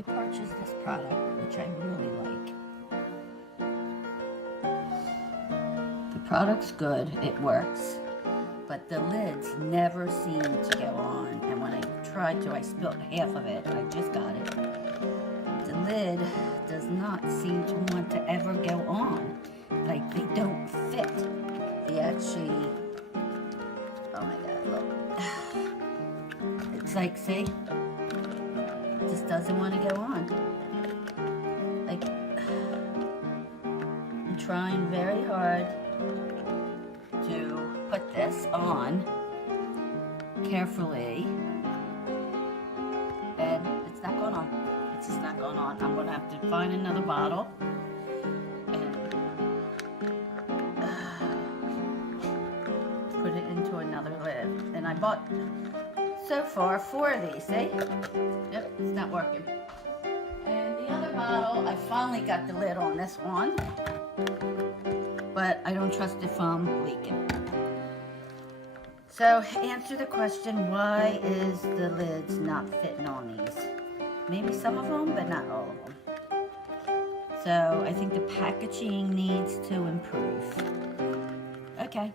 I purchased this product, which I really like. The product's good, it works, but the lids never seem to go on. And when I tried to, I spilled half of it. I just got it. The lid does not seem to want to ever go on. Like, they don't fit. They actually, oh my God, look. It's like, see? It just doesn't want to go on. Like, I'm trying very hard to put this on carefully, and it's not going on. It's just not going on. I'm going to have to find another bottle and put it into another lid. And I bought, so far, 4 of these, see? Yep, it's not working. And the other bottle, I finally got the lid on this one, but I don't trust it from leaking. So, answer the question, why is the lids not fitting on these? Maybe some of them, but not all of them. So, I think the packaging needs to improve. Okay.